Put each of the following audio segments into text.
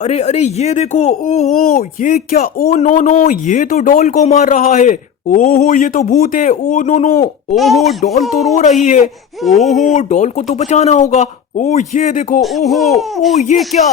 अरे अरे ये देखो, ओहो ये क्या, ओ नो नो, ये तो डॉल को मार रहा है। ओहो ये तो भूत है, ओ नो नो। ओहो डॉल तो रो रही है। ओहो डॉल को तो बचाना होगा। ओ ये देखो, ओहो। ओ ये क्या,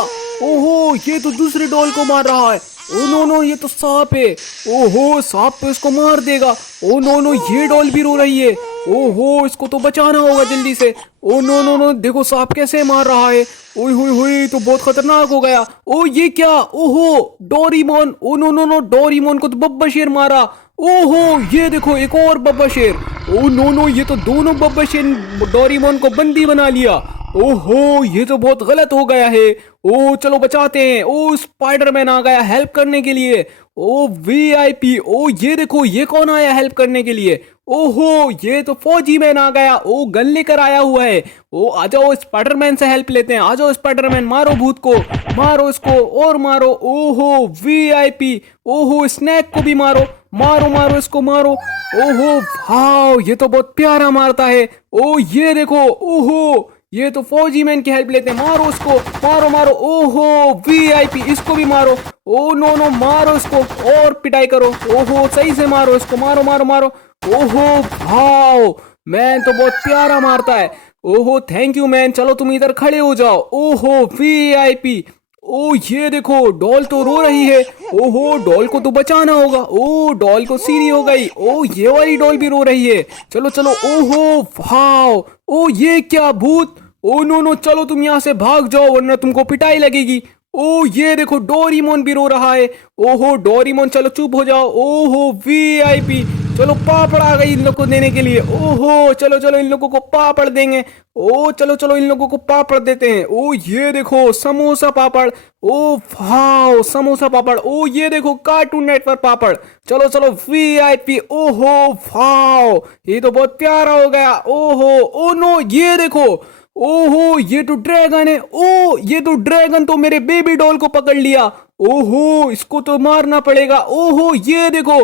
ओहो ये तो दूसरे डॉल को मार रहा है। ओ नो नो, ये तो सांप है। ओहो सांप तो इसको मार देगा। ओ नो नो, ये डॉल भी रो रही है। ओहो इसको तो बचाना होगा जल्दी से। ओ नो नो नो, देखो सांप कैसे मार रहा है। ओए होए होए, तो बहुत खतरनाक हो गया। ओ ये क्या, ओहो Doraemon. Oh no no no, Doraemon को तो बब्बा शेर मारा। ओहो ये देखो एक और बब्बा शेर। ओ नो नो, ये तो दोनों बब्बा शेर डोरीमोन को बंदी बना लिया। ओहो ये तो बहुत गलत हो गया है। ओ चलो बचाते हैं। ओ स्पाइडरमैन आ गया हेल्प करने के लिए। ओ वीआईपी, ओ ये देखो ये कौन आया हेल्प करने के लिए। ओहो ये तो फौजी मैन आ गया, ओ गन लेकर आया हुआ है। ओ आ जाओ स्पाइडरमैन से हेल्प लेते हैं। आ जाओ स्पाइडरमैन, मारो भूत को, मारो इसको और मारो। ओहो वीआईपी, ओहो स्नैक को भी मारो, मारो मारो इसको मारो। ओहो वाओ, ये तो बहुत प्यारा मारता है। ओ ये देखो, ओहो ये तो फौजी मैन की हेल्प लेते हैं। मारो उसको, मारो मारो। ओहो वीआईपी, इसको भी मारो। ओ नो नो, मारो इसको और पिटाई करो। ओहो सही से मारो इसको, मारो मारो मारो। ओहो भाव, मैन तो बहुत प्यारा मारता है। ओहो थैंक यू मैन, चलो तुम इधर खड़े हो जाओ। ओहो वीआईपी, ओ ये देखो डॉल तो रो रही है। ओहो डॉल को तो बचाना होगा। ओ डॉल को सीरी हो गई। ओ ये वाली डॉल भी रो रही है। चलो चलो। ओहो भाव, ओ ये क्या भूत। ओ नो नो, चलो तुम यहाँ से भाग जाओ वरना तुमको पिटाई लगेगी। ओ ये देखो डोरीमोन भी रो रहा है। ओहो डोरीमोन चलो चुप हो जाओ। ओहो वीआईपी, चलो पापड़ आ गई इन लोग को देने के लिए। ओहो चलो चलो इन लोगों को पापड़ देंगे। ओ चलो चलो इन लोगों को पापड़ देते हैं। ओ ये देखो समोसा पापड़। ओ वाओ समोसा पापड़। ओ ये देखो कार्टून नेटवर्क पापड़। चलो चलो वीआईपी। ओहो वाओ, ये तो बहुत प्यारा हो गया। ओहो ओ नो, ये देखो, ओहो ये तो ड्रैगन है। ओ ये तो ड्रैगन तो मेरे बेबी डॉल को पकड़ लिया। ओहो इसको तो मारना पड़ेगा। ओहो ये देखो,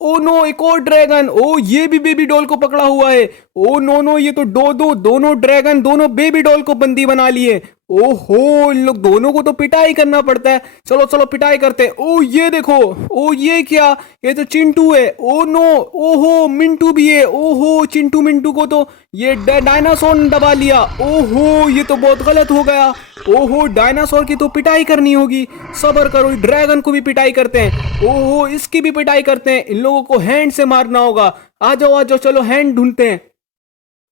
ओ नो एक और ड्रैगन। ओ ये भी बेबी डॉल को पकड़ा हुआ है। ओ नो नो, ये तो दोनों ड्रैगन दोनों बेबी डॉल को बंदी बना लिए। ओहो इन लोग दोनों को तो पिटाई करना पड़ता है। चलो चलो पिटाई करते हैं। ओ ये देखो, ओ ये क्या, ये तो चिंटू है। ओ नो, ओहो मिंटू भी है। ओहो चिंटू मिंटू को तो ये डायनासोर ने दबा लिया। ओहो ये तो बहुत गलत हो गया। ओहो डायनासोर की तो पिटाई करनी होगी। सबर करो, ड्रैगन को भी पिटाई करते हैं। ओहो इसकी भी पिटाई करते हैं। इन लोगों को हैंड से मारना होगा। आ जाओ चलो हैंड ढूंढते हैं।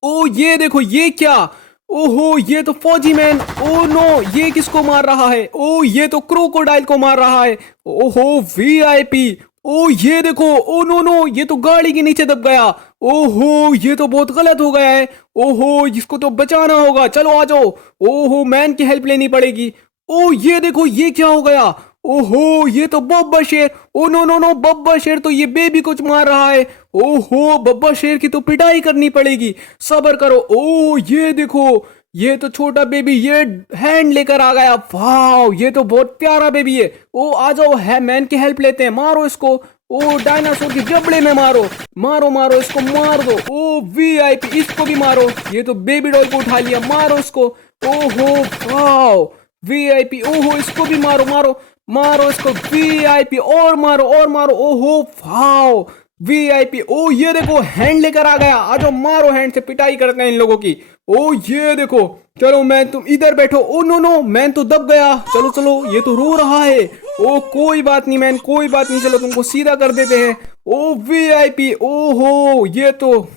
ओ ये देखो ये क्या, ओहो ये तो फौजी मैन। ओ नो, ये किसको मार रहा है। ओ ये तो क्रोकोडाइल को मार रहा है। ओहो वीआईपी। ओ ये देखो, ओ नो नो, ये तो गाड़ी के नीचे दब गया। ओहो ये तो बहुत गलत हो गया है। ओहो इसको तो बचाना होगा। चलो आ जाओ। ओहो मैन की हेल्प लेनी पड़ेगी। ओ ये देखो ये क्या हो गया। ओहो ये तो बब्बर शेर। ओ नो नो नो, बब्बर शेर तो ये बेबी को मार रहा है। ओहो बब्बर शेर की तो पिटाई करनी पड़ेगी। सबर करो। ओ ये देखो, ये तो छोटा बेबी ये हैंड लेकर आ गया। वाह ये तो बहुत प्यारा बेबी है। ओ आ जाओ, है मैन की हेल्प लेते हैं। मारो इसको। ओ डायनासोर की जबड़े में मारो, मारो मारो इसको मार दो। ओ वीआईपी, इसको भी मारो। ये तो बेबी डॉल को उठा लिया, मारो इसको। ओहो वाह वीआईपी। ओहो इसको भी मारो मारो, मारो इसको वीआईपी, और मारो और मारो। ओहो वाओ वीआईपी। ओ ये देखो हैंड लेकर आ गया। आ जाओ मारो हैंड से, पिटाई करते हैं इन लोगों की। ओ ये देखो, चलो मैन तुम इधर बैठो। ओ नो नो, मैन तो दब गया। चलो चलो, ये तो रो रहा है। ओ कोई बात नहीं मैन, कोई बात नहीं, चलो तुमको सीधा कर देते हैं। Oh VIP. ओहो ये तो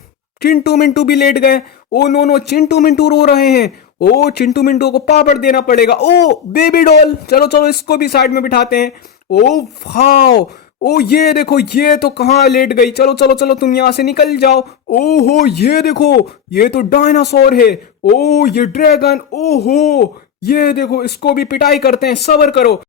चिंटू मिंटू भी लेट गए। Oh no no, Chintu Mintu रो रहे हैं। ओ चिंटू मिंटू को पापड़ देना पड़ेगा। ओ बेबी डॉल, चलो चलो इसको भी साइड में बिठाते हैं। ओ वाओ, ओ ये देखो ये तो कहाँ लेट गई। चलो चलो चलो तुम यहाँ से निकल जाओ। ओहो ये देखो, ये तो डायनासोर है। ओ ये ड्रैगन। ओहो ये देखो, इसको भी पिटाई करते हैं। सबर करो।